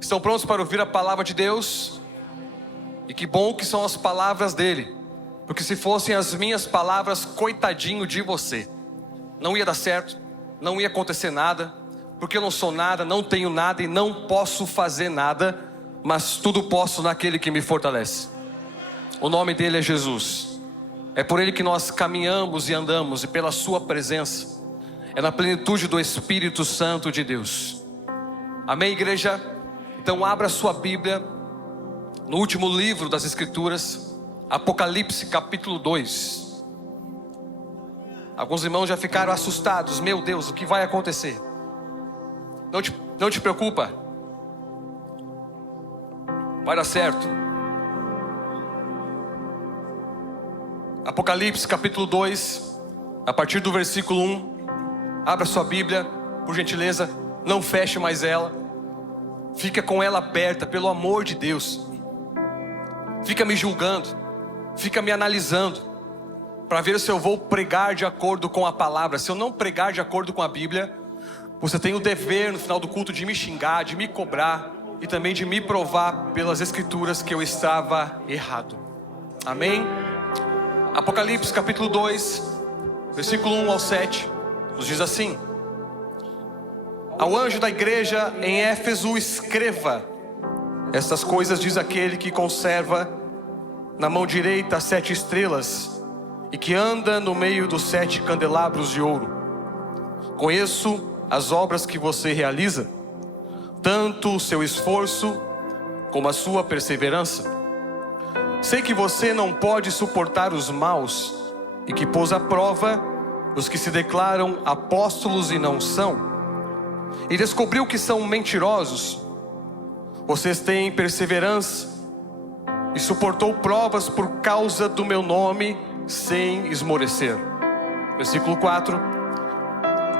Estão prontos para ouvir a palavra de Deus? E que bom que são as palavras dele, porque se fossem as minhas palavras, coitadinho de você, não ia dar certo, não ia acontecer nada, porque eu não sou nada, não tenho nada e não posso fazer nada, mas tudo posso naquele que me fortalece. O nome dele é Jesus. É por ele que nós caminhamos e andamos, e pela sua presença, é na plenitude do Espírito Santo de Deus. Amém, igreja? Então abra sua Bíblia no último livro das Escrituras, Apocalipse capítulo 2. Alguns irmãos já ficaram assustados. Meu Deus, o que vai acontecer? Não te preocupa, vai dar certo. Apocalipse capítulo 2, a partir do versículo 1. Abra sua Bíblia, por gentileza. Não feche mais ela. Fica com ela aberta, pelo amor de Deus. Fica me julgando, fica me analisando, para ver se eu vou pregar de acordo com a palavra. Se eu não pregar de acordo com a Bíblia, você tem o dever no final do culto de me xingar, de me cobrar e também de me provar pelas Escrituras que eu estava errado. Amém? Apocalipse capítulo 2, versículo 1 ao 7, nos diz assim: ao anjo da igreja em Éfeso escreva: estas coisas diz aquele que conserva na mão direita as 7 estrelas e que anda no meio dos 7 candelabros de ouro. Conheço as obras que você realiza, tanto o seu esforço como a sua perseverança. Sei que você não pode suportar os maus e que pôs à prova os que se declaram apóstolos e não são, e descobriu que são mentirosos. Vocês têm perseverança e suportou provas por causa do meu nome sem esmorecer. Versículo 4.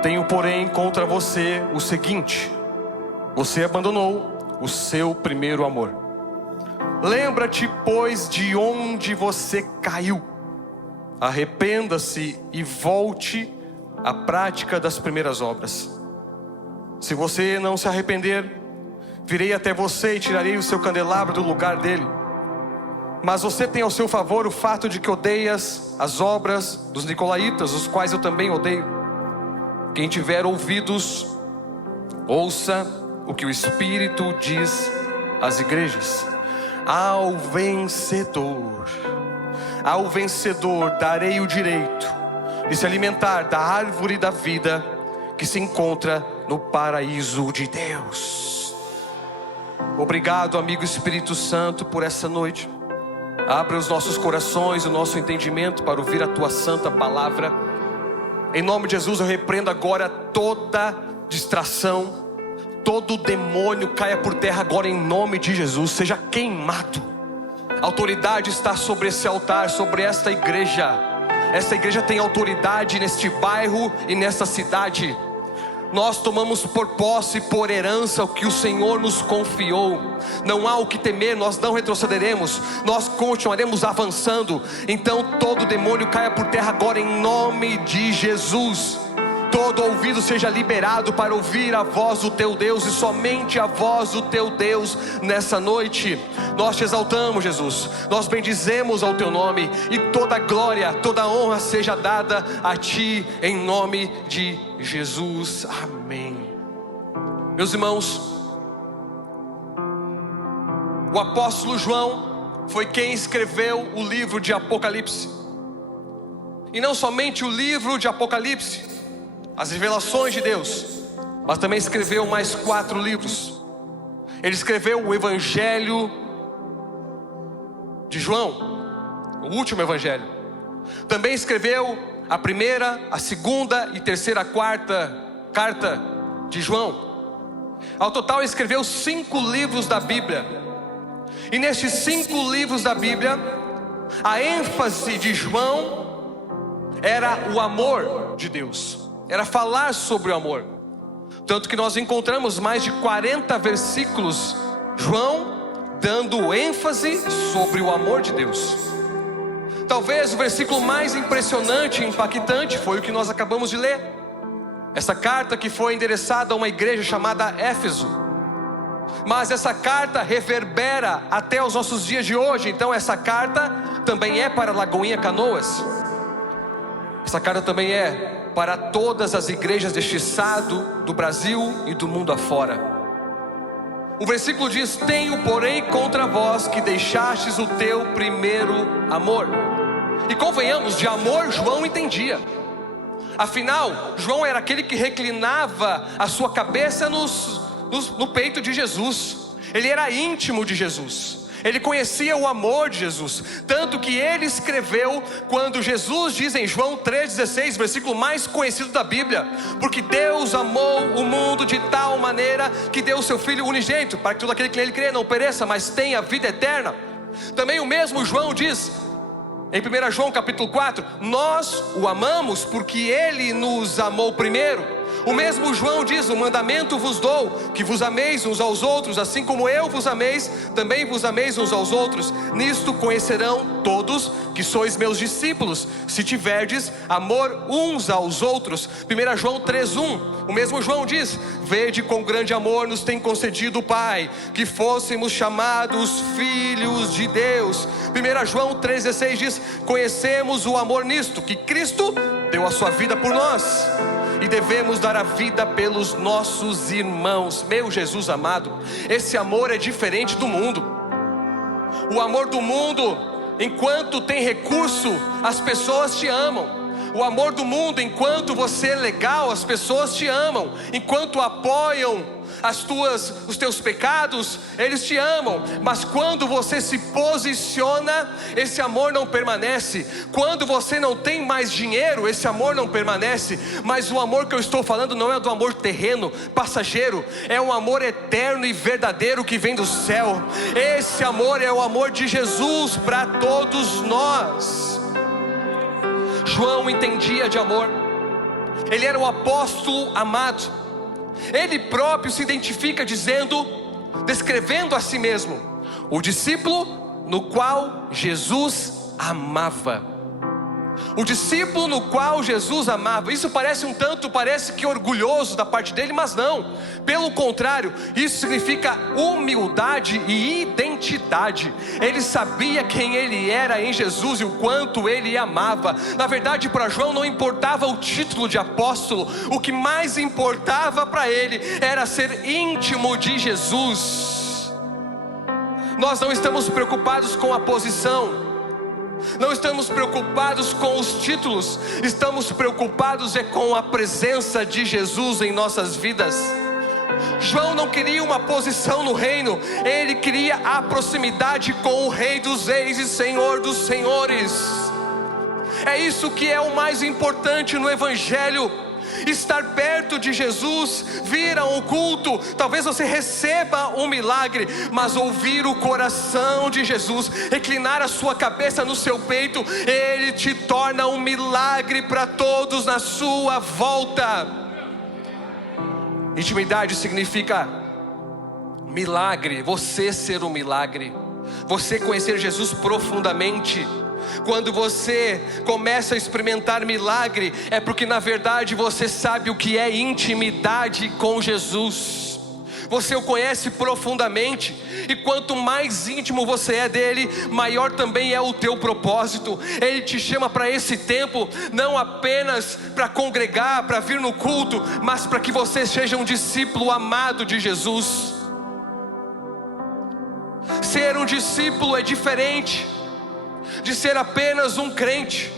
Tenho porém contra você o seguinte: você abandonou o seu primeiro amor. Lembra-te, pois, de onde você caiu. Arrependa-se e volte à prática das primeiras obras. Se você não se arrepender, virei até você e tirarei o seu candelabro do lugar dele. Mas você tem ao seu favor o fato de que odeias as obras dos nicolaítas, os quais eu também odeio. Quem tiver ouvidos, ouça o que o Espírito diz às igrejas. Ao vencedor darei o direito de se alimentar da árvore da vida que se encontra no paraíso de Deus. Obrigado, amigo Espírito Santo, por essa noite. Abra os nossos corações, o nosso entendimento para ouvir a tua santa palavra. Em nome de Jesus eu repreendo agora toda distração, todo demônio caia por terra agora em nome de Jesus, seja queimado. A autoridade está sobre esse altar, sobre esta igreja. Esta igreja tem autoridade neste bairro e nesta cidade. Nós tomamos por posse, por herança, o que o Senhor nos confiou. Não há o que temer, nós não retrocederemos, nós continuaremos avançando. Então todo demônio caia por terra agora em nome de Jesus. Todo ouvido seja liberado para ouvir a voz do teu Deus, e somente a voz do teu Deus nessa noite. Nós te exaltamos, Jesus, nós bendizemos ao teu nome, e toda glória, toda honra seja dada a ti, em nome de Jesus, amém. Meus irmãos, o apóstolo João foi quem escreveu o livro de Apocalipse. E não somente o livro de Apocalipse, as revelações de Deus, mas também escreveu mais 4 livros. Ele escreveu o Evangelho de João, o último Evangelho. Também escreveu a primeira, a segunda e terceira, quarta carta de João. Ao total escreveu 5 livros da Bíblia. E nestes 5 livros da Bíblia, a ênfase de João era o amor de Deus, era falar sobre o amor. Tanto que nós encontramos mais de 40 versículos, João dando ênfase sobre o amor de Deus. Talvez o versículo mais impressionante e impactante foi o que nós acabamos de ler. Essa carta que foi endereçada a uma igreja chamada Éfeso. mas essa carta reverbera até os nossos dias de hoje. Então essa carta também é para Lagoinha Canoas. Essa carta também é para todas as igrejas deste estado, do Brasil e do mundo afora. O versículo diz: tenho porém contra vós que deixastes o teu primeiro amor. E convenhamos, de amor João entendia. Afinal, João era aquele que reclinava a sua cabeça no peito de Jesus. Ele era íntimo de Jesus. Ele conhecia o amor de Jesus. Tanto que ele escreveu quando Jesus diz em João 3,16, versículo mais conhecido da Bíblia: porque Deus amou o mundo de tal maneira que deu o seu Filho unigênito, para que todo aquele que nele crê não pereça, mas tenha vida eterna. Também o mesmo João diz em 1 João capítulo 4, nós o amamos porque ele nos amou primeiro. O mesmo João diz: o mandamento vos dou, que vos ameis uns aos outros, assim como eu vos ameis, também vos ameis uns aos outros. Nisto conhecerão todos que sois meus discípulos, se tiverdes amor uns aos outros. 1 João 3,1, o mesmo João diz: vede com grande amor nos tem concedido o Pai, que fôssemos chamados filhos de Deus. 1 João 3,16 diz: conhecemos o amor nisto, que Cristo deu a sua vida por nós, e devemos dar a vida pelos nossos irmãos. Meu Jesus amado, esse amor é diferente do mundo. O amor do mundo, enquanto tem recurso, as pessoas te amam. O amor do mundo, enquanto você é legal, as pessoas te amam. Enquanto apoiam os teus pecados, eles te amam. Mas quando você se posiciona, esse amor não permanece. Quando você não tem mais dinheiro, esse amor não permanece. Mas o amor que eu estou falando não é do amor terreno, passageiro. É um amor eterno e verdadeiro que vem do céu. Esse amor é o amor de Jesus para todos nós. João entendia de amor. Ele era o apóstolo amado. Ele próprio se identifica descrevendo a si mesmo: o discípulo no qual Jesus amava. O discípulo no qual Jesus amava. Isso parece que orgulhoso da parte dele, mas não. Pelo contrário, isso significa humildade e identidade. Ele sabia quem ele era em Jesus e o quanto ele amava. Na verdade, para João não importava o título de apóstolo. O que mais importava para ele era ser íntimo de Jesus. Nós não estamos preocupados com a posição, não estamos preocupados com os títulos, estamos preocupados com a presença de Jesus em nossas vidas. João não queria uma posição no reino, ele queria a proximidade com o Rei dos Reis e Senhor dos Senhores. É isso que é o mais importante no Evangelho: estar perto de Jesus, vir a um culto. Talvez você receba um milagre, mas ouvir o coração de Jesus, reclinar a sua cabeça no seu peito, ele te torna um milagre para todos na sua volta. Intimidade significa milagre, você ser um milagre, você conhecer Jesus profundamente. Quando você começa a experimentar milagre, é porque na verdade você sabe o que é intimidade com Jesus. Você o conhece profundamente, e quanto mais íntimo você é dele, maior também é o teu propósito. Ele te chama para esse tempo, não apenas para congregar, para vir no culto, mas para que você seja um discípulo amado de Jesus. Ser um discípulo é diferente de ser apenas um crente,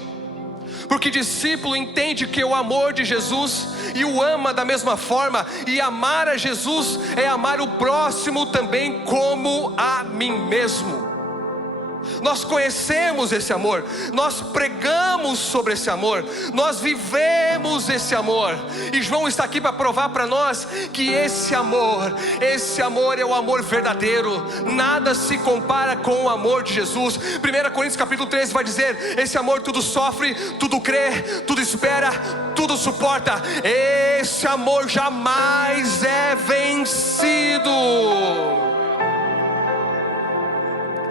porque discípulo entende que o amor de Jesus e o ama da mesma forma, e amar a Jesus é amar o próximo também como a mim mesmo. Nós conhecemos esse amor, nós pregamos sobre esse amor, nós vivemos esse amor, e João está aqui para provar para nós que esse amor é o amor verdadeiro. Nada se compara com o amor de Jesus. 1 Coríntios capítulo 13 vai dizer: esse amor tudo sofre, tudo crê, tudo espera, tudo suporta. Esse amor jamais é vencido.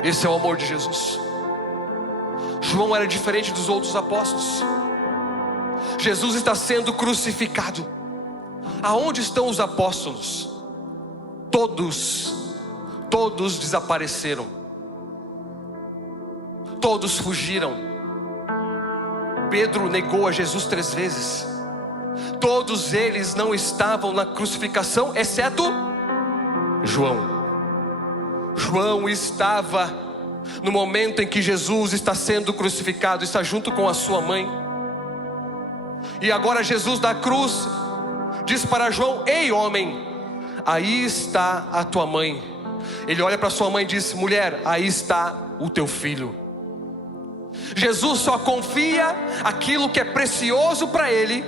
Esse é o amor de Jesus. João era diferente dos outros apóstolos. Jesus está sendo crucificado. Aonde estão os apóstolos? Todos todos desapareceram. Todos fugiram. Pedro negou a Jesus 3 vezes. Todos eles não estavam na crucificação, exceto João. João estava no momento em que Jesus está sendo crucificado, está junto com a sua mãe. E agora Jesus da cruz diz para João: ei homem, aí está a tua mãe. Ele olha para sua mãe e diz: mulher, aí está o teu filho. Jesus só confia aquilo que é precioso para ele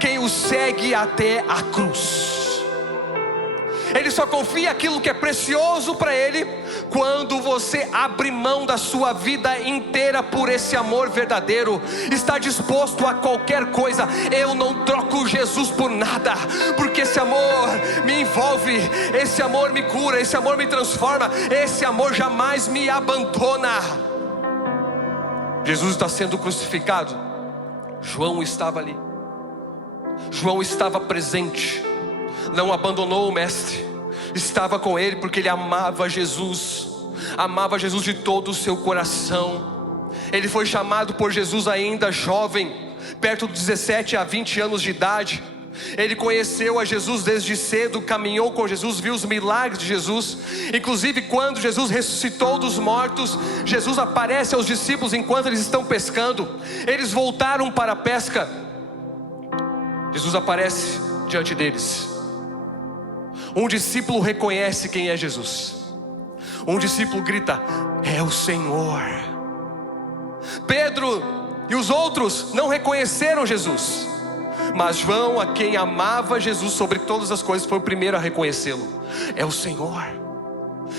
quem o segue até a cruz. Ele só confia aquilo que é precioso para ele quando você abre mão da sua vida inteira por esse amor verdadeiro, está disposto a qualquer coisa. Eu não troco Jesus por nada, porque esse amor me envolve, esse amor me cura, esse amor me transforma, esse amor jamais me abandona. Jesus está sendo crucificado. João estava ali. João estava presente. Não abandonou o mestre. Estava com ele porque ele amava Jesus. Amava Jesus de todo o seu coração. Ele foi chamado por Jesus ainda jovem, perto dos 17 a 20 anos de idade. Ele conheceu a Jesus desde cedo, caminhou com Jesus, viu os milagres de Jesus. Inclusive quando Jesus ressuscitou dos mortos, Jesus aparece aos discípulos enquanto eles estão pescando. Eles voltaram para a pesca. Jesus aparece diante deles. Um discípulo reconhece quem é Jesus. Um discípulo grita: é o Senhor. Pedro e os outros não reconheceram Jesus, mas João, a quem amava Jesus sobre todas as coisas, foi o primeiro a reconhecê-lo. É o Senhor.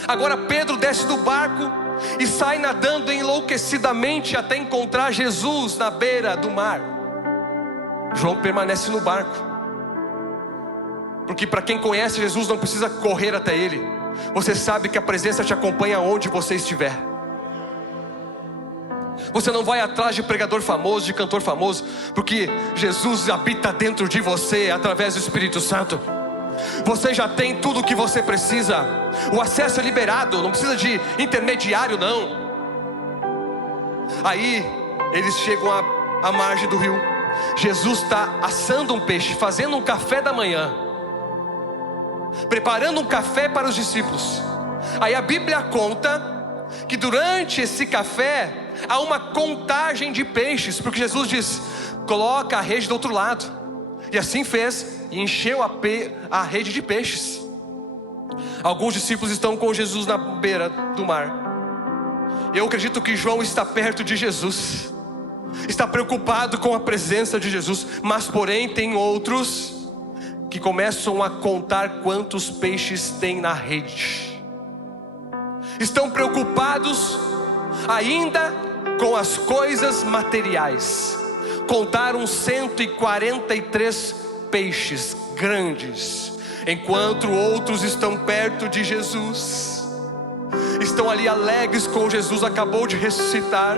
Agora Pedro desce do barco e sai nadando enlouquecidamente até encontrar Jesus na beira do mar. João permanece no barco, porque para quem conhece Jesus não precisa correr até Ele. Você sabe que a presença te acompanha onde você estiver. Você não vai atrás de pregador famoso, de cantor famoso, porque Jesus habita dentro de você através do Espírito Santo. Você já tem tudo o que você precisa. O acesso é liberado, não precisa de intermediário não. Aí eles chegam à margem do rio. Jesus está assando um peixe, fazendo um café da manhã, preparando um café para os discípulos. Aí a Bíblia conta que durante esse café há uma contagem de peixes, porque Jesus diz: coloca a rede do outro lado. E assim fez, e encheu a rede de peixes. Alguns discípulos estão com Jesus na beira do mar. Eu acredito que João está perto de Jesus, está preocupado com a presença de Jesus. Mas porém tem outros que começam a contar quantos peixes tem na rede. Estão preocupados ainda com as coisas materiais. Contaram 143 peixes grandes, enquanto outros estão perto de Jesus. Estão ali alegres com Jesus, acabou de ressuscitar.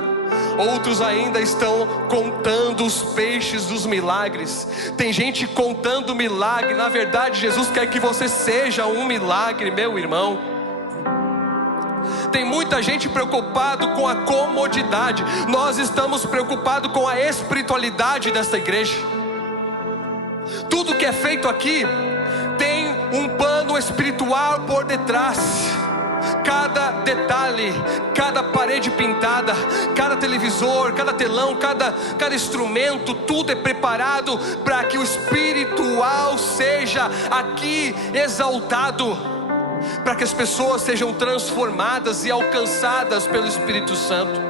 Outros ainda estão contando os peixes dos milagres. Tem gente contando milagre. Na verdade, Jesus quer que você seja um milagre, meu irmão. Tem muita gente preocupado com a comodidade. Nós estamos preocupados com a espiritualidade desta igreja. Tudo que é feito aqui tem um pano espiritual por detrás. Cada detalhe, cada parede pintada, cada televisor, cada telão, cada instrumento, tudo é preparado para que o espiritual seja aqui exaltado, para que as pessoas sejam transformadas e alcançadas pelo Espírito Santo.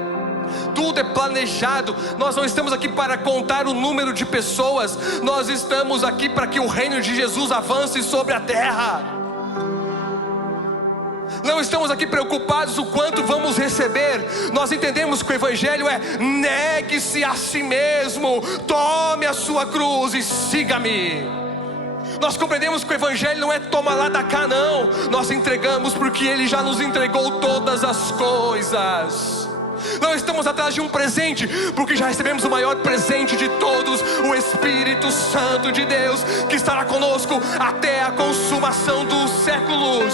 Tudo é planejado. Nós não estamos aqui para contar o número de pessoas. Nós estamos aqui para que o reino de Jesus avance sobre a terra. Não estamos aqui preocupados o quanto vamos receber. Nós entendemos que o Evangelho é: negue-se a si mesmo, tome a sua cruz e siga-me. Nós compreendemos que o Evangelho não é toma lá da cá não. Nós entregamos porque Ele já nos entregou todas as coisas. Não estamos atrás de um presente, porque já recebemos o maior presente de todos, o Espírito Santo de Deus, que estará conosco até a consumação dos séculos.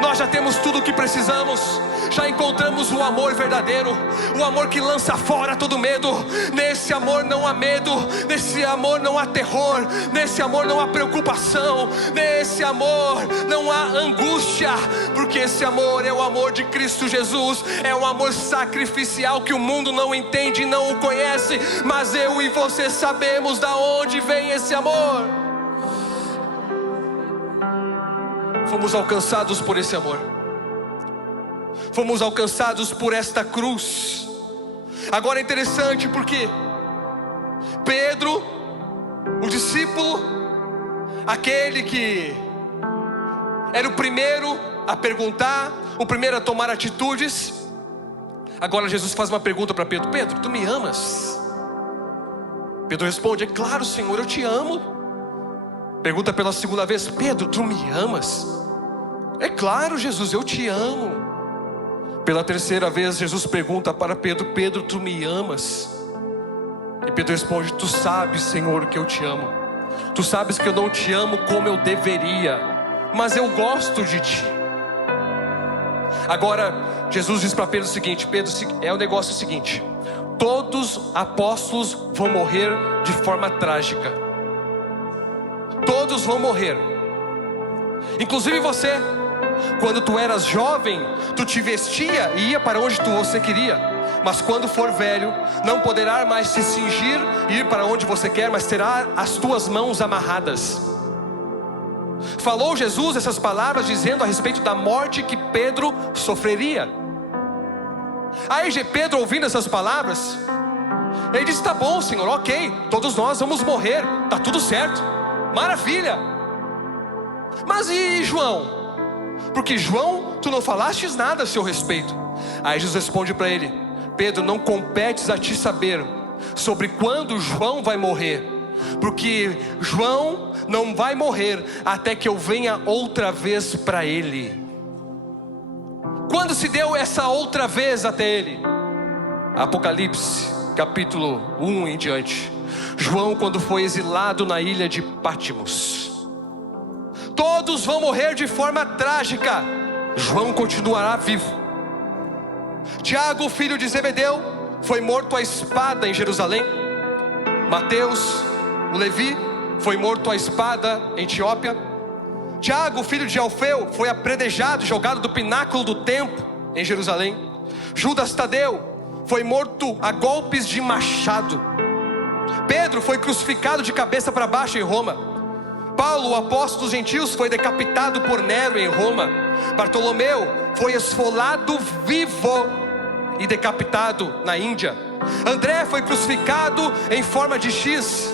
Nós já temos tudo o que precisamos. Já encontramos o amor verdadeiro, o amor que lança fora todo medo. Nesse amor não há medo, nesse amor não há terror, nesse amor não há preocupação, nesse amor não há angústia, porque esse amor é o amor de Cristo Jesus. É um amor sacrificial que o mundo não entende e não o conhece, mas eu e você sabemos da onde vem esse amor. Fomos alcançados por esse amor. Fomos alcançados por esta cruz. Agora é interessante porque Pedro, o discípulo, aquele que era o primeiro a perguntar, o primeiro a tomar atitudes, agora Jesus faz uma pergunta para Pedro: Pedro, tu me amas? Pedro responde: é claro, Senhor, eu te amo. Pergunta pela segunda vez: Pedro, tu me amas? É claro, Jesus, eu te amo. Pela terceira vez, Jesus pergunta para Pedro: Pedro, tu me amas? E Pedro responde: tu sabes, Senhor, que eu te amo. Tu sabes que eu não te amo como eu deveria, mas eu gosto de ti. Agora, Jesus diz para Pedro o seguinte: Pedro, é o negócio seguinte: todos os apóstolos vão morrer de forma trágica. Todos vão morrer. Inclusive você. Quando tu eras jovem, tu te vestia e ia para onde você queria. Mas quando for velho, não poderá mais se cingir e ir para onde você quer, mas terá as tuas mãos amarradas. Falou Jesus essas palavras dizendo a respeito da morte que Pedro sofreria. Aí Pedro, ouvindo essas palavras, ele disse: tá bom, Senhor, ok, todos nós vamos morrer, tá tudo certo, maravilha. Mas e João? Porque João, tu não falastes nada a seu respeito. Aí Jesus responde para ele: Pedro, não competes a ti saber sobre quando João vai morrer, porque João não vai morrer até que eu venha outra vez para ele. Quando se deu essa outra vez até ele? Apocalipse capítulo 1 em diante. João, quando foi exilado na ilha de Pátimos. Todos vão morrer de forma trágica. João continuará vivo. Tiago, filho de Zebedeu, foi morto à espada em Jerusalém. Mateus, o Levi, foi morto à espada em Etiópia. Tiago, filho de Alfeu, foi apredejado e jogado do pináculo do templo em Jerusalém. Judas Tadeu foi morto a golpes de machado. Pedro foi crucificado de cabeça para baixo em Roma. Paulo, o apóstolo dos gentios, foi decapitado por Nero em Roma. Bartolomeu foi esfolado vivo e decapitado na Índia. André foi crucificado em forma de X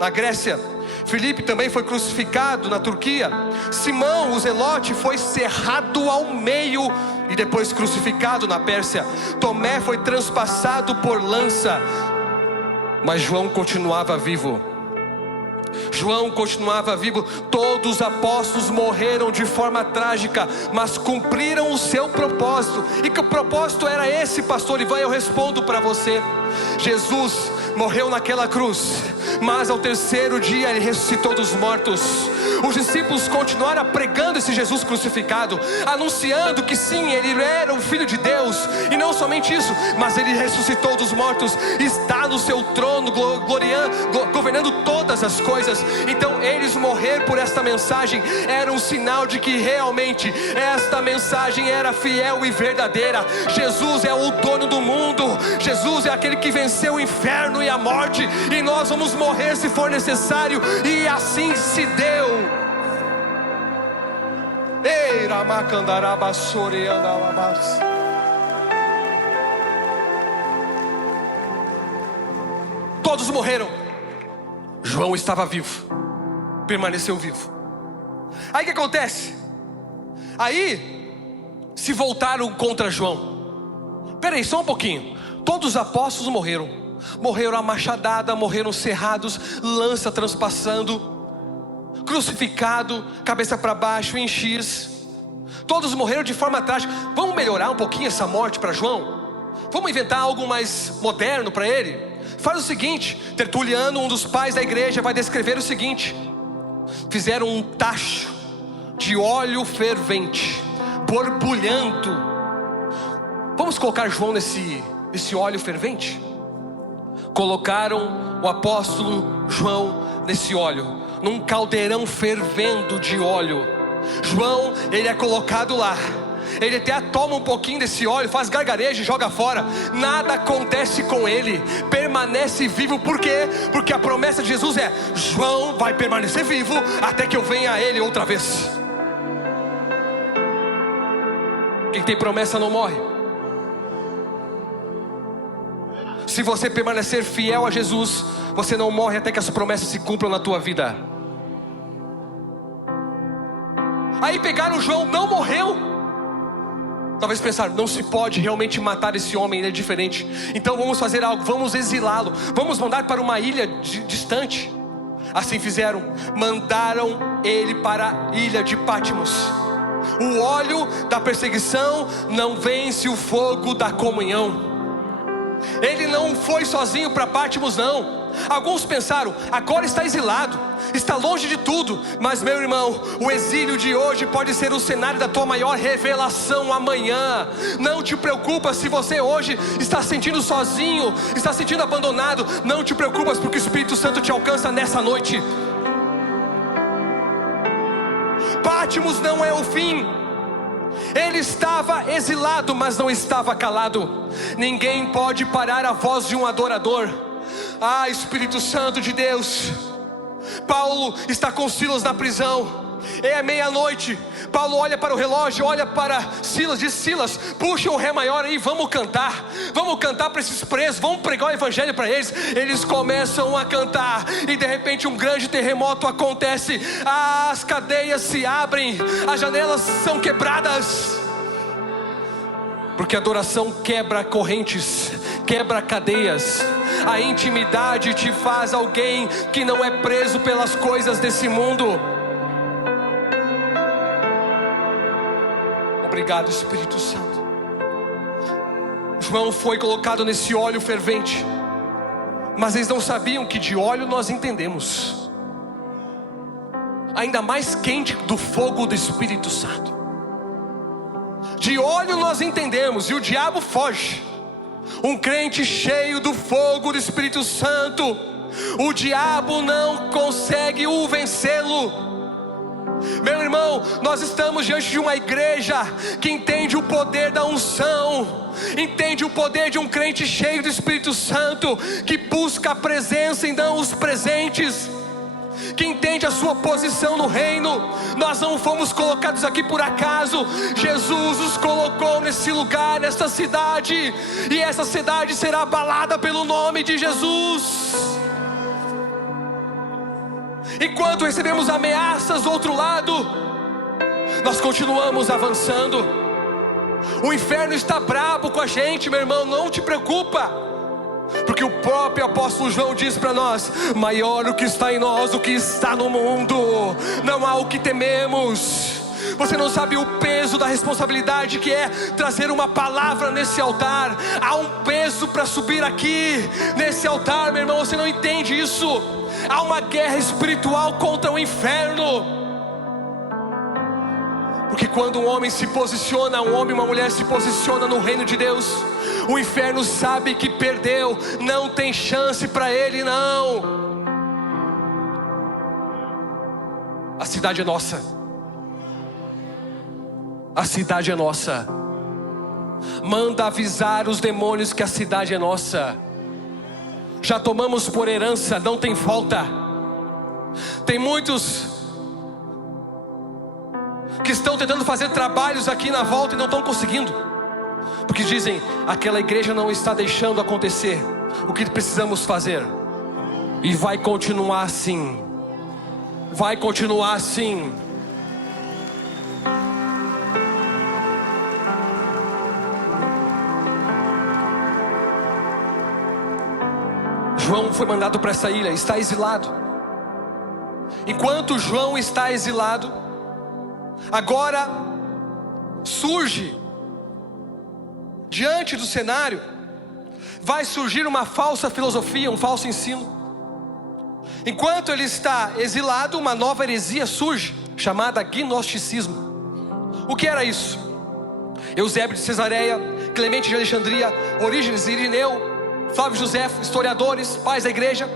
na Grécia. Filipe também foi crucificado na Turquia. Simão, o Zelote, foi cerrado ao meio e depois crucificado na Pérsia. Tomé foi transpassado por lança. Mas João continuava vivo. João continuava vivo. Todos os apóstolos morreram de forma trágica, mas cumpriram o seu propósito. E que o propósito era esse, pastor Ivan? Eu respondo para você. Jesus morreu naquela cruz, mas ao terceiro dia ele ressuscitou dos mortos. Os discípulos continuaram pregando esse Jesus crucificado, anunciando que sim, ele era o Filho de Deus. E não somente isso, mas ele ressuscitou dos mortos, está no seu trono, governando todas as coisas. Então eles morrer por esta mensagem era um sinal de que realmente esta mensagem era fiel e verdadeira. Jesus é o dono do mundo. Jesus é aquele que venceu o inferno e a morte, e nós vamos morrer se for necessário, e assim se deu. Todos morreram. João estava vivo, permaneceu vivo. Aí o que acontece? Aí se voltaram contra João. Peraí, só um pouquinho. Todos os apóstolos morreram. Morreram a machadada, morreram cerrados, lança transpassando, crucificado, cabeça para baixo, em X. Todos morreram de forma trágica. Vamos melhorar um pouquinho essa morte para João? Vamos inventar algo mais moderno para ele? Faz o seguinte: Tertuliano, um dos pais da igreja, vai descrever o seguinte: fizeram um tacho de óleo fervente, borbulhando. Vamos colocar João nesse óleo fervente? Colocaram o apóstolo João nesse óleo, num caldeirão fervendo de óleo. João, ele é colocado lá. Ele até toma um pouquinho desse óleo, faz gargarejo e joga fora. Nada acontece com ele, permanece vivo. Por quê? Porque a promessa de Jesus é: João vai permanecer vivo até que eu venha a ele outra vez. Quem tem promessa não morre. Se você permanecer fiel a Jesus, você não morre até que as promessas se cumpram na tua vida. Aí pegaram João, não morreu. Talvez pensaram, não se pode realmente matar esse homem, ele é diferente. Então vamos fazer algo, vamos exilá-lo, vamos mandar para uma ilha distante. Assim fizeram, mandaram ele para a ilha de Patmos. O óleo da perseguição não vence o fogo da comunhão. Ele não foi sozinho para Patmos, não. Alguns pensaram, agora está exilado, está longe de tudo. Mas meu irmão, o exílio de hoje pode ser o cenário da tua maior revelação amanhã. Não te preocupa se você hoje está sentindo sozinho, está sentindo abandonado. Não te preocupas, porque o Espírito Santo te alcança nessa noite. Patmos não é o fim. Ele estava exilado, mas não estava calado. Ninguém pode parar a voz de um adorador. Ah, Espírito Santo de Deus. Paulo está com Silas na prisão. É meia-noite. Paulo olha para o relógio, olha para Silas, diz: Silas, puxa o ré maior aí, vamos cantar. Vamos cantar para esses presos, vamos pregar o evangelho para eles. Eles começam a cantar, e de repente um grande terremoto acontece. As cadeias se abrem, as janelas são quebradas. Porque a adoração quebra correntes, quebra cadeias. A intimidade te faz alguém que não é preso pelas coisas desse mundo. Obrigado, Espírito Santo. João foi colocado nesse óleo fervente, mas eles não sabiam que de óleo nós entendemos ainda mais quente do fogo do Espírito Santo. De óleo nós entendemos, e o diabo foge. Um crente cheio do fogo do Espírito Santo, o diabo não consegue o vencê-lo. Meu irmão, nós estamos diante de uma igreja que entende o poder da unção, entende o poder de um crente cheio do Espírito Santo, que busca a presença e não os presentes, que entende a sua posição no reino. Nós não fomos colocados aqui por acaso. Jesus nos colocou nesse lugar, nesta cidade, e essa cidade será abalada pelo nome de Jesus. Enquanto recebemos ameaças do outro lado, nós continuamos avançando. O inferno está brabo com a gente, meu irmão, não te preocupa, porque o próprio apóstolo João diz para nós: maior o que está em nós do que está no mundo. Não há o que tememos. Você não sabe o peso da responsabilidade que é trazer uma palavra nesse altar. Há um peso para subir aqui nesse altar, meu irmão, você não entende isso. Há uma guerra espiritual contra o inferno. Porque quando um homem se posiciona, um homem e uma mulher se posiciona no reino de Deus, o inferno sabe que perdeu, não tem chance para ele, não. A cidade é nossa. A cidade é nossa. Manda avisar os demônios que a cidade é nossa. Já tomamos por herança, não tem volta. Tem muitos que estão tentando fazer trabalhos aqui na volta e não estão conseguindo, porque dizem: aquela igreja não está deixando acontecer o que precisamos fazer. E vai continuar assim. Vai continuar assim. João foi mandado para essa ilha, está exilado. Enquanto João está exilado, agora surge diante do cenário, vai surgir uma falsa filosofia, um falso ensino. Enquanto ele está exilado, uma nova heresia surge, chamada gnosticismo. O que era isso? Eusébio de Cesareia, Clemente de Alexandria, Orígenes, Irineu, Flávio Josefo, historiadores, pais da igreja,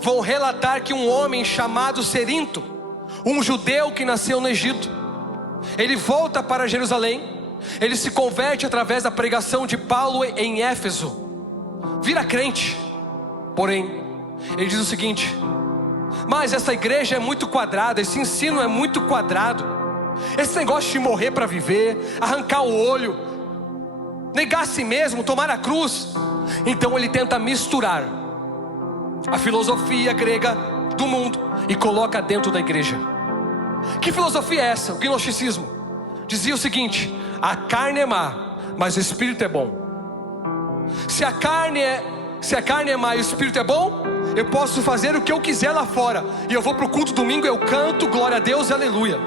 vão relatar que um homem chamado Cerinto, um judeu que nasceu no Egito, ele volta para Jerusalém, ele se converte através da pregação de Paulo em Éfeso, vira crente. Porém, ele diz o seguinte: mas essa igreja é muito quadrada, esse ensino é muito quadrado, esse negócio de morrer para viver, arrancar o olho, negar a si mesmo, tomar a cruz. Então ele tenta misturar a filosofia grega do mundo e coloca dentro da igreja. Que filosofia é essa? O gnosticismo dizia o seguinte: a carne é má, mas o espírito é bom. Se a carne é má e o espírito é bom, eu posso fazer o que eu quiser lá fora, e eu vou para o culto domingo, eu canto glória a Deus e aleluia.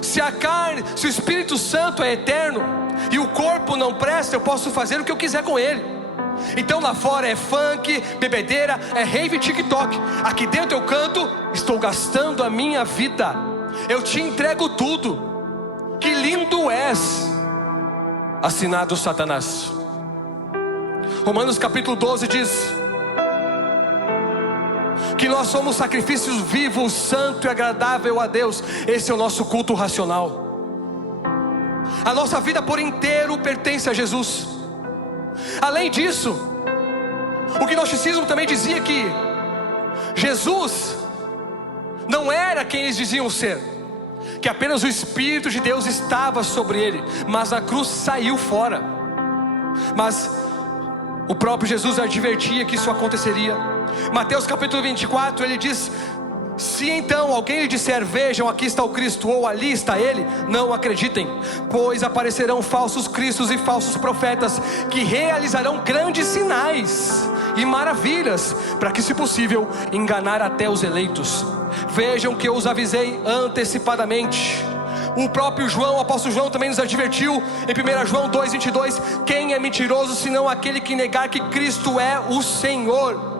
Se o Espírito Santo é eterno e o corpo não presta, eu posso fazer o que eu quiser com ele. Então lá fora é funk, bebedeira, é rave, TikTok. Aqui dentro eu canto: estou gastando a minha vida, eu te entrego tudo, que lindo és. Assinado Satanás. Romanos capítulo 12 diz que nós somos sacrifícios vivos, santo e agradável a Deus. Esse é o nosso culto racional. A nossa vida por inteiro pertence a Jesus. Além disso, o gnosticismo também dizia que Jesus não era quem eles diziam ser, que apenas o Espírito de Deus estava sobre ele, mas na cruz saiu fora. Mas o próprio Jesus advertia que isso aconteceria. Mateus capítulo 24, ele diz: se então alguém lhe disser, vejam, aqui está o Cristo, ou ali está ele, não acreditem, pois aparecerão falsos cristos e falsos profetas, que realizarão grandes sinais e maravilhas, para que, se possível, enganar até os eleitos. Vejam que eu os avisei antecipadamente. O próprio João, o apóstolo João, também nos advertiu em 1 João 2,22: quem é mentiroso senão aquele que negar que Cristo é o Senhor.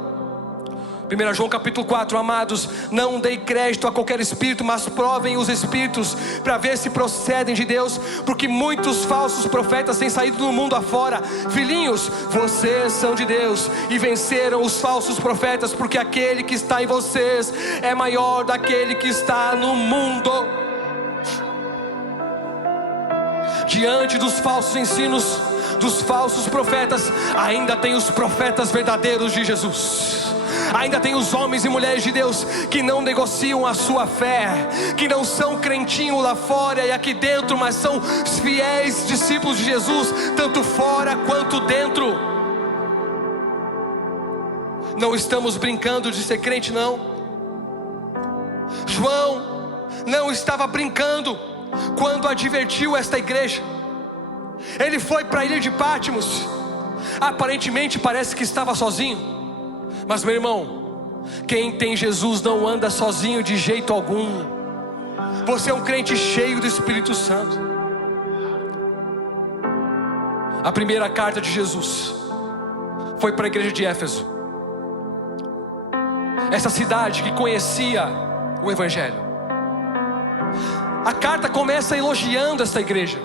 1 João capítulo 4: amados, não deem crédito a qualquer espírito, mas provem os espíritos para ver se procedem de Deus, porque muitos falsos profetas têm saído do mundo afora. Filhinhos, vocês são de Deus e venceram os falsos profetas, porque aquele que está em vocês é maior daquele que está no mundo. Diante dos falsos ensinos, dos falsos profetas, ainda tem os profetas verdadeiros de Jesus. Ainda tem os homens e mulheres de Deus que não negociam a sua fé, que não são crentinho lá fora e aqui dentro, mas são os fiéis discípulos de Jesus, tanto fora quanto dentro. Não estamos brincando de ser crente, não. João não estava brincando quando advertiu esta igreja. Ele foi para a ilha de Pátimos, aparentemente parece que estava sozinho. Mas meu irmão, quem tem Jesus não anda sozinho de jeito algum. Você é um crente cheio do Espírito Santo. A primeira carta de Jesus foi para a igreja de Éfeso, essa cidade que conhecia o Evangelho. A carta começa elogiando esta igreja,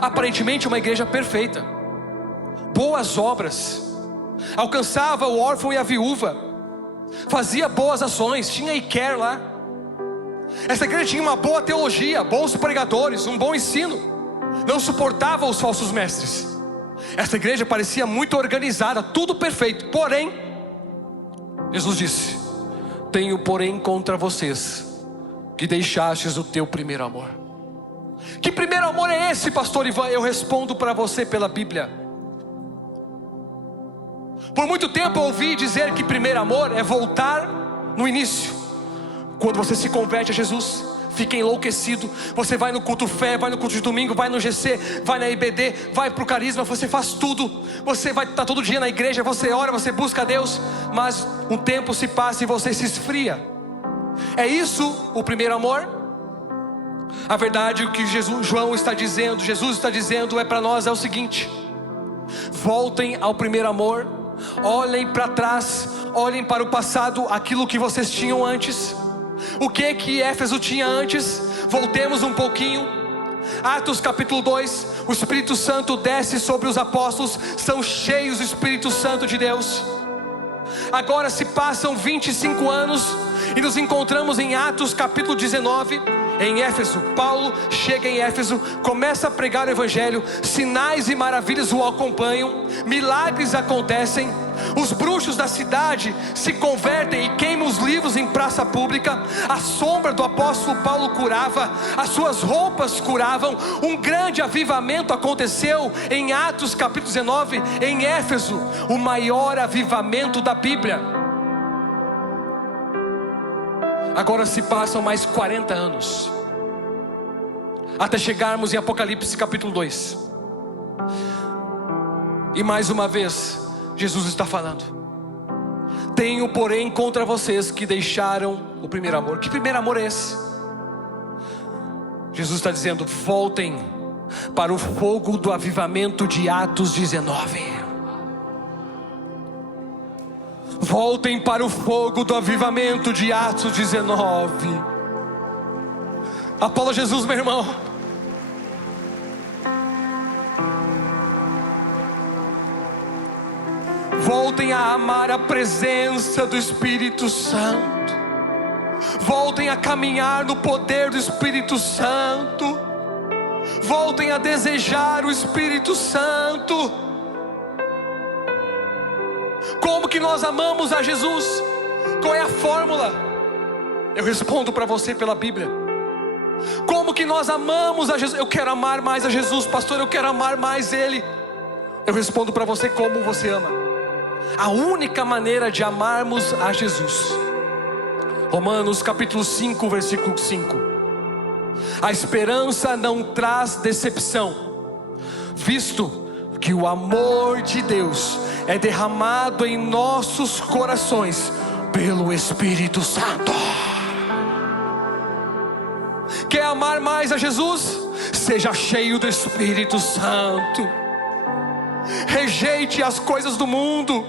aparentemente uma igreja perfeita, boas obras, alcançava o órfão e a viúva, fazia boas ações, tinha iCare lá. Essa igreja tinha uma boa teologia, bons pregadores, um bom ensino, não suportava os falsos mestres. Essa igreja parecia muito organizada, tudo perfeito. Porém, Jesus disse: tenho porém contra vocês que deixastes o teu primeiro amor. Que primeiro amor é esse, pastor Ivan? Eu respondo para você pela Bíblia. Por muito tempo eu ouvi dizer que primeiro amor é voltar no início. Quando você se converte a Jesus, fica enlouquecido, você vai no culto fé, vai no culto de domingo, vai no GC, vai na IBD, vai para o carisma, você faz tudo. Você vai estar todo dia na igreja, você ora, você busca a Deus. Mas um tempo se passa e você se esfria. É isso o primeiro amor? A verdade, o que João está dizendo, Jesus está dizendo para nós é o seguinte: voltem ao primeiro amor. Olhem para trás, olhem para o passado, aquilo que vocês tinham antes. O que Éfeso tinha antes? Voltemos um pouquinho. Atos capítulo 2, o Espírito Santo desce sobre os apóstolos, são cheios do Espírito Santo de Deus. Agora se passam 25 anos e nos encontramos em Atos capítulo 19, em Éfeso. Paulo chega em Éfeso, começa a pregar o Evangelho, sinais e maravilhas o acompanham, milagres acontecem, os bruxos da cidade se convertem e queimam os livros em praça pública. A sombra do apóstolo Paulo curava, as suas roupas curavam. Um grande avivamento aconteceu em Atos capítulo 19, em Éfeso, o maior avivamento da Bíblia. Agora se passam mais 40 anos, até chegarmos em Apocalipse capítulo 2. E mais uma vez, Jesus está falando: tenho porém contra vocês que deixaram o primeiro amor. Que primeiro amor é esse? Jesus está dizendo: voltem para o fogo do avivamento de Atos 19. Voltem para o fogo do avivamento de Atos 19. Apolo Jesus, meu irmão. Voltem a amar a presença do Espírito Santo. Voltem a caminhar no poder do Espírito Santo. Voltem a desejar o Espírito Santo. Como que nós amamos a Jesus? Qual é a fórmula? Eu respondo para você pela Bíblia. Como que nós amamos a Jesus? Eu quero amar mais a Jesus, pastor, eu quero amar mais Ele. Eu respondo para você como você ama. A única maneira de amarmos a Jesus, Romanos capítulo 5, versículo 5. A esperança não traz decepção, visto que o amor de Deus é derramado em nossos corações pelo Espírito Santo. Quer amar mais a Jesus? Seja cheio do Espírito Santo. Rejeite as coisas do mundo.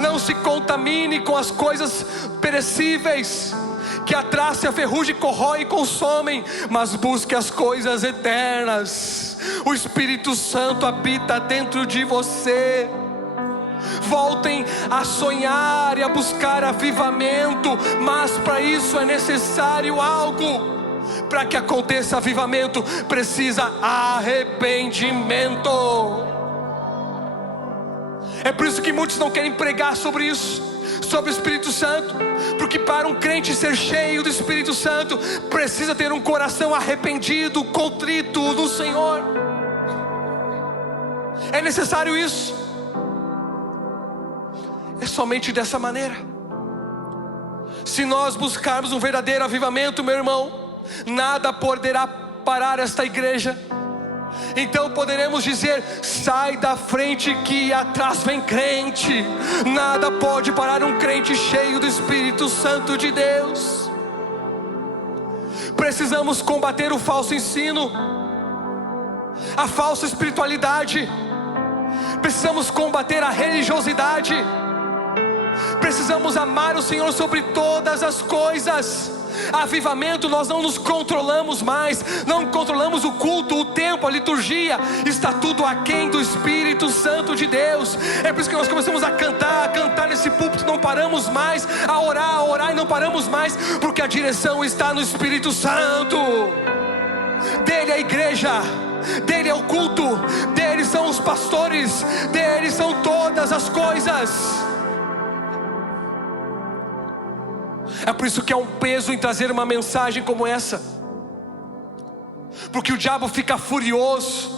Não se contamine com as coisas perecíveis, que a traça e a ferrugem corroem e consomem, mas busque as coisas eternas. O Espírito Santo habita dentro de você. Voltem a sonhar e a buscar avivamento, mas para isso é necessário algo. Para que aconteça avivamento, precisa arrependimento. É por isso que muitos não querem pregar sobre isso, sobre o Espírito Santo, porque para um crente ser cheio do Espírito Santo, precisa ter um coração arrependido, contrito no Senhor. É necessário isso. É somente dessa maneira. Se nós buscarmos um verdadeiro avivamento, meu irmão, nada poderá parar esta igreja. Então poderemos dizer: sai da frente que atrás vem crente. Nada pode parar um crente cheio do Espírito Santo de Deus. Precisamos combater o falso ensino, a falsa espiritualidade. Precisamos combater a religiosidade. Precisamos amar o Senhor sobre todas as coisas. Avivamento, nós não nos controlamos mais, não controlamos o culto, o tempo, a liturgia, está tudo aquém do Espírito Santo de Deus. É por isso que nós começamos a cantar nesse púlpito, não paramos mais, a orar e não paramos mais, porque a direção está no Espírito Santo. Dele é a igreja, dele é o culto, dele são os pastores, dele são todas as coisas. É por isso que é um peso em trazer uma mensagem como essa, porque o diabo fica furioso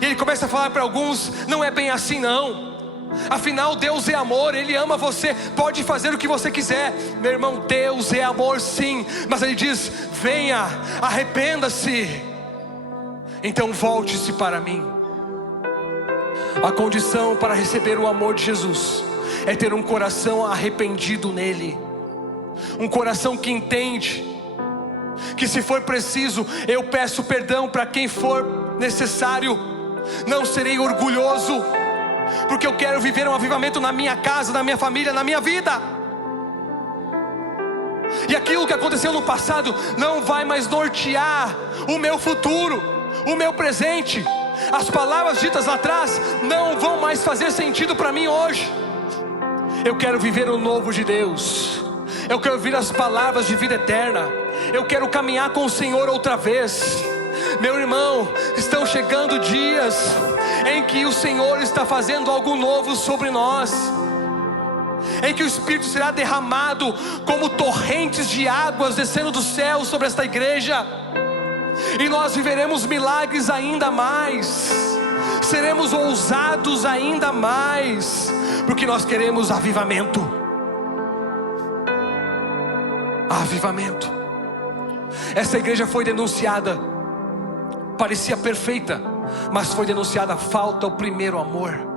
e ele começa a falar para alguns: não é bem assim não, afinal Deus é amor, Ele ama você, pode fazer o que você quiser. Meu irmão, Deus é amor sim, mas Ele diz: venha, arrependa-se, então volte-se para mim. A condição para receber o amor de Jesus é ter um coração arrependido nele, um coração que entende que se for preciso eu peço perdão para quem for necessário. Não serei orgulhoso, porque eu quero viver um avivamento na minha casa, na minha família, na minha vida. E aquilo que aconteceu no passado não vai mais nortear o meu futuro. o meu presente. As palavras ditas lá atrás não vão mais fazer sentido para mim hoje. Eu quero viver o novo de Deus. Eu quero ouvir as palavras de vida eterna. Eu quero caminhar com o Senhor outra vez. Meu irmão, estão chegando dias em que o Senhor está fazendo algo novo sobre nós, em que o Espírito será derramado como torrentes de águas descendo do céu sobre esta igreja, e nós viveremos milagres ainda mais, seremos ousados ainda mais, porque nós queremos avivamento. Avivamento. Essa igreja foi denunciada, parecia perfeita, mas foi denunciada, falta o primeiro amor.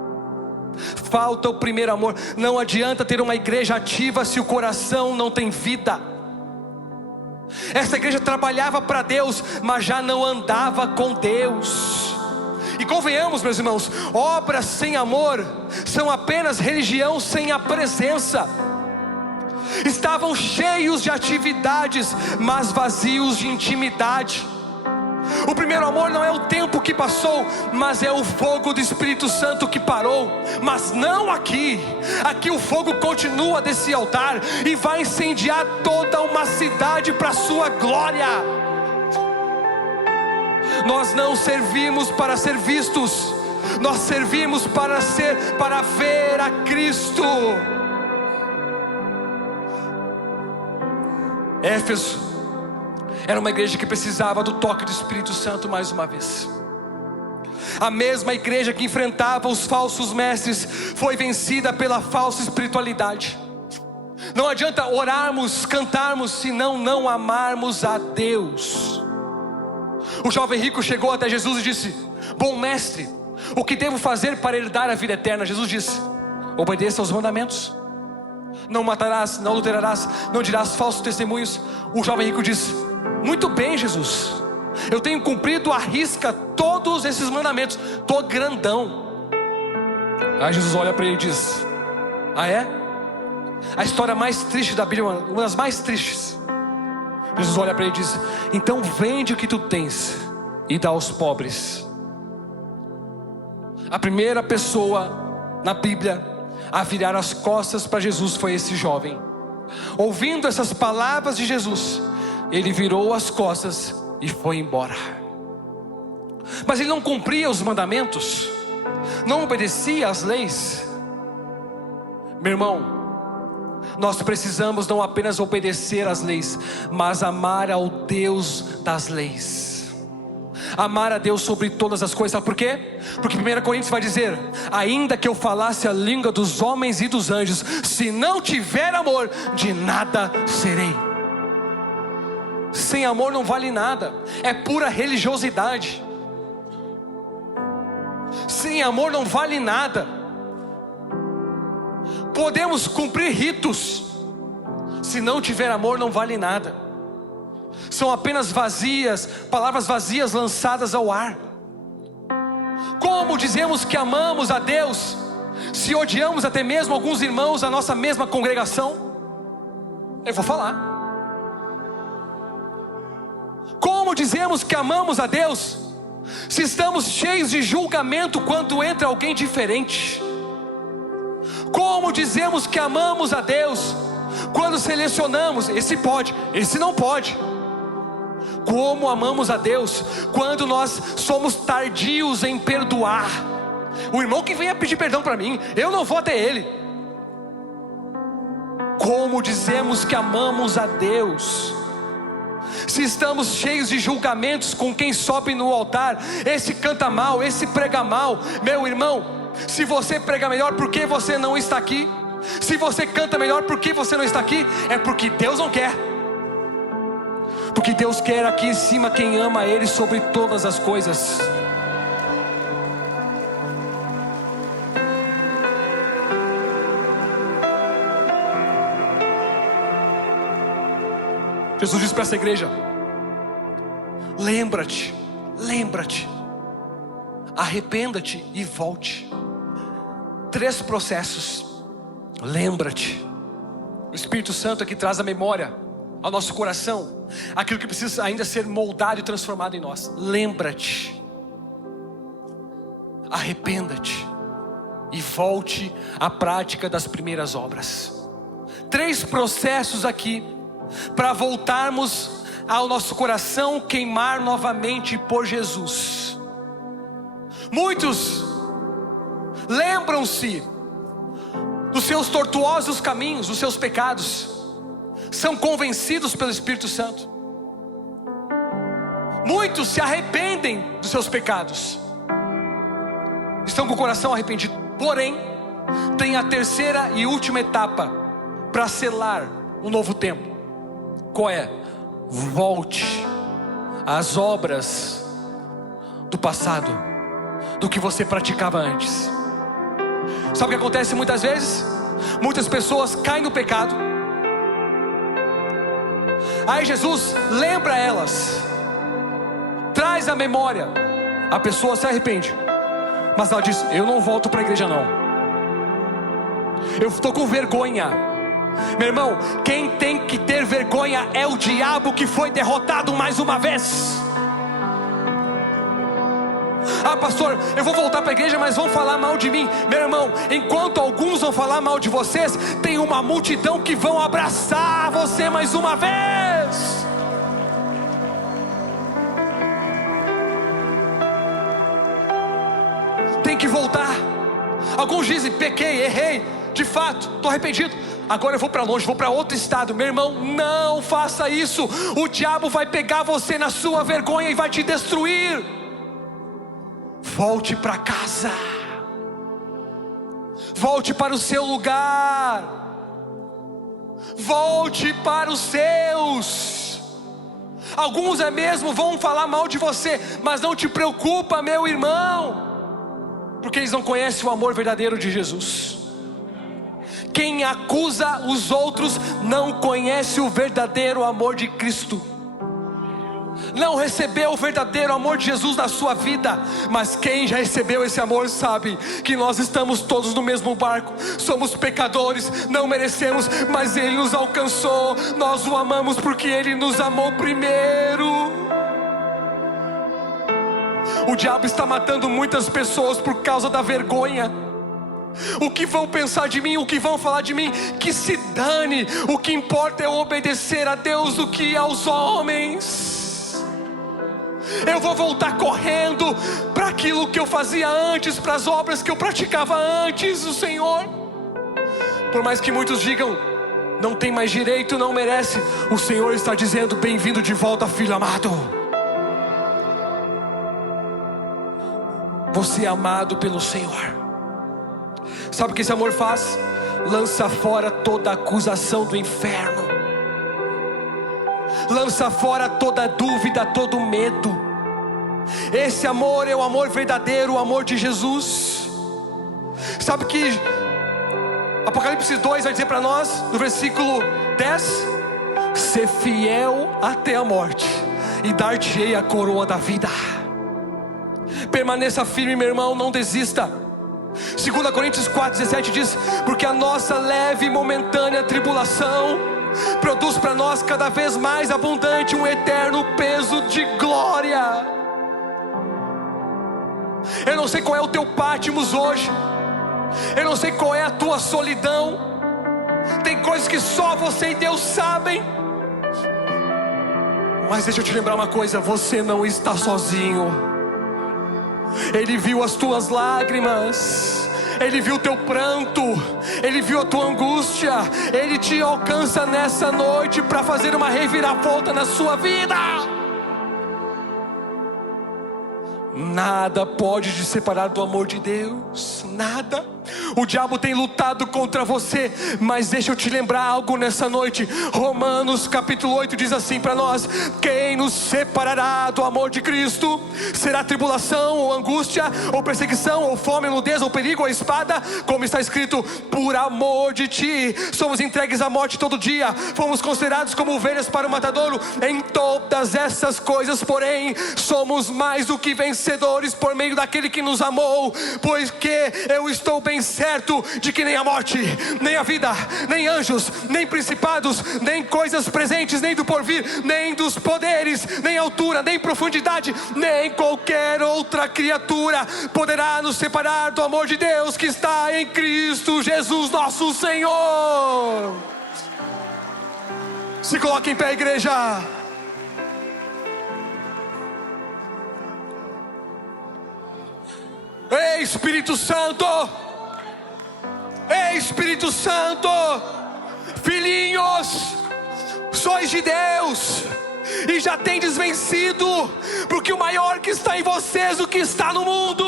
Falta o primeiro amor. Não adianta ter uma igreja ativa se o coração não tem vida. Essa igreja trabalhava para Deus, mas já não andava com Deus. E convenhamos, meus irmãos, obras sem amor são apenas religião sem a presença. Estavam cheios de atividades, mas vazios de intimidade. O primeiro amor não é o tempo que passou, mas é o fogo do Espírito Santo que parou. Mas não aqui. Aqui o fogo continua desse altar e vai incendiar toda uma cidade para a sua glória. Nós não servimos para ser vistos, nós servimos para ver a Cristo. Éfeso era uma igreja que precisava do toque do Espírito Santo mais uma vez. A mesma igreja que enfrentava os falsos mestres foi vencida pela falsa espiritualidade. Não adianta orarmos, cantarmos, se não amarmos a Deus. O jovem rico chegou até Jesus e disse: bom mestre, o que devo fazer para herdar a vida eterna? Jesus disse: obedeça aos mandamentos. Não matarás, não adulterarás, não dirás falsos testemunhos. O jovem rico disse: muito bem, Jesus, eu tenho cumprido à risca todos esses mandamentos, estou grandão. Aí Jesus olha para ele e diz: ah é? A história mais triste da Bíblia, uma das mais tristes. Jesus olha para ele e diz: então vende o que tu tens e dá aos pobres. A primeira pessoa na Bíblia a virar as costas para Jesus foi esse jovem. Ouvindo essas palavras de Jesus, ele virou as costas e foi embora. Mas ele não cumpria os mandamentos, não obedecia às leis. Meu irmão, nós precisamos não apenas obedecer às leis, mas amar ao Deus das leis. Amar a Deus sobre todas as coisas. Sabe por quê? Porque 1 Coríntios vai dizer: ainda que eu falasse a língua dos homens e dos anjos, se não tiver amor, de nada serei. Sem amor não vale nada, é pura religiosidade. Sem amor não vale nada. Podemos cumprir ritos, se não tiver amor não vale nada. São apenas vazias, palavras vazias lançadas ao ar. Como dizemos que amamos a Deus, se odiamos até mesmo alguns irmãos da nossa mesma congregação? Eu vou falar. Como dizemos que amamos a Deus, se estamos cheios de julgamento quando entra alguém diferente? Como dizemos que amamos a Deus, quando selecionamos, esse pode, esse não pode? Como amamos a Deus quando nós somos tardios em perdoar? O irmão que venha pedir perdão para mim, eu não vou até ele. Como dizemos que amamos a Deus, se estamos cheios de julgamentos com quem sobe no altar? Esse canta mal, esse prega mal. Meu irmão, se você prega melhor, por que você não está aqui? Se você canta melhor, por que você não está aqui? É porque Deus não quer. Porque Deus quer aqui em cima quem ama Ele sobre todas as coisas. Jesus disse para essa igreja: lembra-te, arrependa-te e volte. 3 processos. Lembra-te. O Espírito Santo é que traz a memória ao nosso coração. aquilo que precisa ainda ser moldado e transformado em nós. Lembra-te, arrependa-te e volte à prática das primeiras obras. 3 processos aqui para voltarmos ao nosso coração queimar novamente por Jesus. Muitos lembram-se dos seus tortuosos caminhos, dos seus pecados, são convencidos pelo Espírito Santo. Muitos se arrependem dos seus pecados, estão com o coração arrependido. Porém, tem a terceira e última etapa para selar um novo tempo. Qual é? Volte às obras do passado, do que você praticava antes. Sabe o que acontece muitas vezes? Muitas pessoas caem no pecado, aí Jesus lembra elas, traz a memória, a pessoa se arrepende, mas ela diz: eu não volto para a igreja não, eu estou com vergonha. Meu irmão, quem tem que ter vergonha é o diabo, que foi derrotado mais uma vez. Ah, pastor, eu vou voltar para a igreja, mas vão falar mal de mim. Meu irmão, enquanto alguns vão falar mal de vocês, tem uma multidão que vão abraçar você mais uma vez. Tem que voltar. Alguns dizem: pequei, errei, de fato, estou arrependido, agora eu vou para longe, vou para outro estado. Meu irmão, não faça isso. O diabo vai pegar você na sua vergonha e vai te destruir. Volte para casa, volte para o seu lugar, volte para os seus. Alguns mesmo vão falar mal de você, mas não te preocupa, meu irmão, porque eles não conhecem o amor verdadeiro de Jesus. Quem acusa os outros não conhece o verdadeiro amor de Cristo, não recebeu o verdadeiro amor de Jesus na sua vida. Mas quem já recebeu esse amor sabe que nós estamos todos no mesmo barco, somos pecadores, não merecemos, mas Ele nos alcançou, nós o amamos porque Ele nos amou primeiro. O diabo está matando muitas pessoas por causa da vergonha. O que vão pensar de mim, o que vão falar de mim, que se dane. O que importa é obedecer a Deus do que aos homens. Eu vou voltar correndo para aquilo que eu fazia antes, para as obras que eu praticava antes do Senhor. Por mais que muitos digam: não tem mais direito, não merece, o Senhor está dizendo: bem-vindo de volta, filho amado. Você é amado pelo Senhor. Sabe o que esse amor faz? Lança fora toda acusação do inferno, lança fora toda dúvida, todo medo. Esse amor é o amor verdadeiro, o amor de Jesus. Sabe que Apocalipse 2 vai dizer para nós, no versículo 10: ser fiel até a morte, e dar-te-ei a coroa da vida. Permaneça firme, meu irmão, não desista. 2 Coríntios 4,17 diz: porque a nossa leve e momentânea tribulação produz para nós cada vez mais abundante um eterno peso de glória. Eu não sei qual é o teu Pátimos hoje, eu não sei qual é a tua solidão. Tem coisas que só você e Deus sabem. Mas deixa eu te lembrar uma coisa: você não está sozinho. Ele viu as tuas lágrimas, Ele viu o teu pranto, Ele viu a tua angústia. Ele te alcança nessa noite para fazer uma reviravolta na sua vida. Nada pode te separar do amor de Deus, nada. O diabo tem lutado contra você, mas deixa eu te lembrar algo nessa noite. Romanos capítulo 8 diz assim para nós: quem nos separará do amor de Cristo? Será tribulação, ou angústia, ou perseguição, ou fome, ou nudez, ou perigo, ou espada? Como está escrito: por amor de ti somos entregues à morte todo dia, fomos considerados como ovelhas para o matadouro. Em todas essas coisas, porém, somos mais do que vencedores por meio daquele que nos amou, pois que eu estou bem bem certo de que nem a morte, nem a vida, nem anjos, nem principados, nem coisas presentes, nem do porvir, nem dos poderes, nem altura, nem profundidade, nem qualquer outra criatura poderá nos separar do amor de Deus que está em Cristo Jesus nosso Senhor. Se coloque em pé, igreja. Ei, Espírito Santo! Ei, Espírito Santo! Filhinhos, sois de Deus e já tendes vencido, porque o maior que está em vocês do que está no mundo.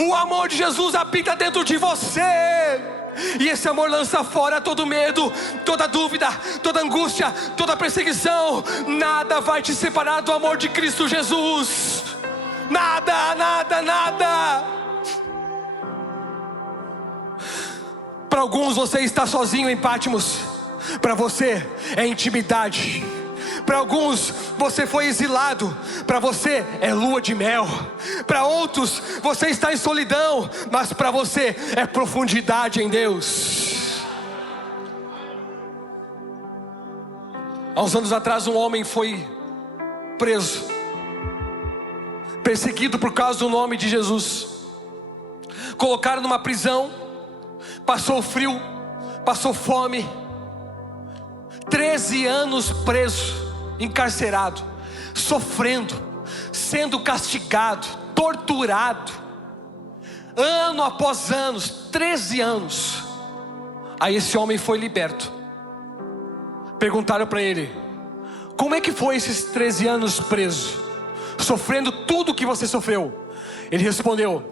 O amor de Jesus habita dentro de você, e esse amor lança fora todo medo, toda dúvida, toda angústia, toda perseguição. Nada vai te separar do amor de Cristo Jesus. Nada, nada, nada. Para alguns você está sozinho em Patmos, para você é intimidade. Para alguns você foi exilado, para você é lua de mel. Para outros você está em solidão, mas para você é profundidade em Deus. Há uns anos atrás um homem foi preso, perseguido por causa do nome de Jesus. Colocaram numa prisão, passou frio, passou fome, 13 anos preso, encarcerado, sofrendo, sendo castigado, torturado, ano após ano, 13 anos. Aí esse homem foi liberto. Perguntaram para ele: como é que foi esses 13 anos preso, sofrendo tudo que você sofreu? Ele respondeu: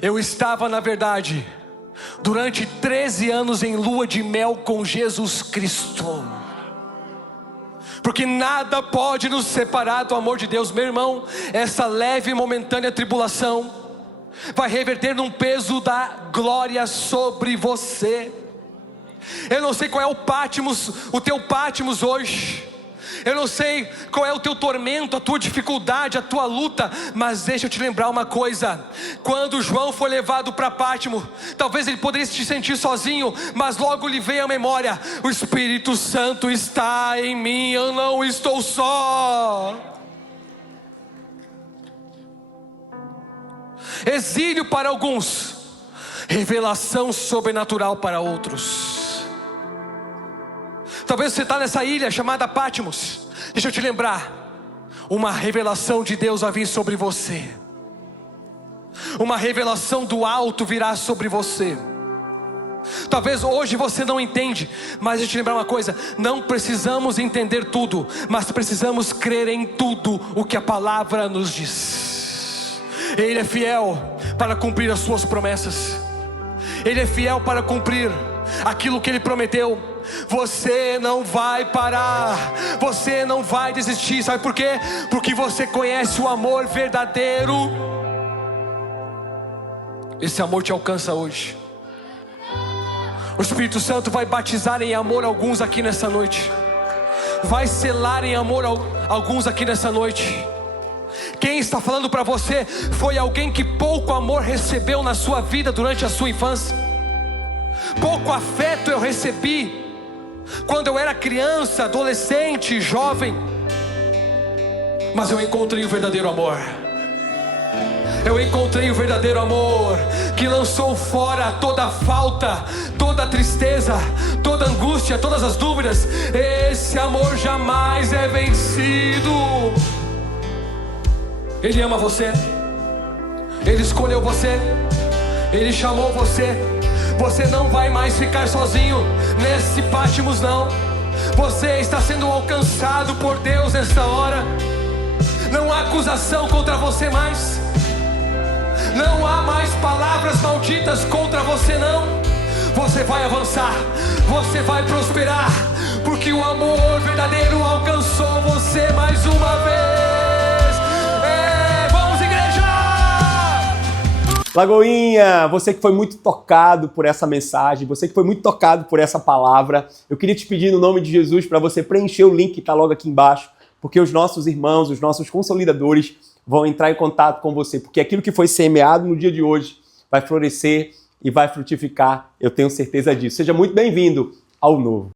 eu estava na verdade durante 13 anos em lua de mel com Jesus Cristo, porque nada pode nos separar do amor de Deus. Meu irmão, essa leve e momentânea tribulação vai reverter num peso da glória sobre você. Eu não sei qual é o Patmos, o teu Patmos hoje. Eu não sei qual é o teu tormento, a tua dificuldade, a tua luta, mas deixa eu te lembrar uma coisa. Quando João foi levado para Patmos, talvez ele poderia se sentir sozinho, mas logo lhe veio a memória: o Espírito Santo está em mim, eu não estou só. Exílio para alguns, revelação sobrenatural para outros. Talvez você está nessa ilha chamada Patmos. Deixa eu te lembrar, uma revelação de Deus vai vir sobre você. Uma revelação do alto virá sobre você. Talvez hoje você não entende, mas deixa eu te lembrar uma coisa: não precisamos entender tudo, mas precisamos crer em tudo o que a palavra nos diz. Ele é fiel para cumprir as suas promessas. Ele é fiel para cumprir aquilo que Ele prometeu. Você não vai parar, você não vai desistir. Sabe por quê? Porque você conhece o amor verdadeiro. Esse amor te alcança hoje. O Espírito Santo vai batizar em amor alguns aqui nessa noite, vai selar em amor alguns aqui nessa noite. Quem está falando para você foi alguém que pouco amor recebeu na sua vida durante a sua infância. Pouco afeto eu recebi quando eu era criança, adolescente, jovem. Mas eu encontrei o verdadeiro amor. Eu encontrei o verdadeiro amor que lançou fora toda falta, toda tristeza, toda angústia, todas as dúvidas. Esse amor jamais é vencido. Ele ama você, Ele escolheu você, Ele chamou você. Você não vai mais ficar sozinho nesse Patmos, não. Você está sendo alcançado por Deus nesta hora. Não há acusação contra você mais. Não há mais palavras malditas contra você, não. Você vai avançar, você vai prosperar, porque o amor verdadeiro alcançou você mais uma vez. Vamos, igreja! Lagoinha, você que foi muito tocado por essa mensagem, você que foi muito tocado por essa palavra, eu queria te pedir no nome de Jesus para você preencher o link que está logo aqui embaixo, porque os nossos irmãos, os nossos consolidadores vão entrar em contato com você, porque aquilo que foi semeado no dia de hoje vai florescer e vai frutificar, eu tenho certeza disso. Seja muito bem-vindo ao novo.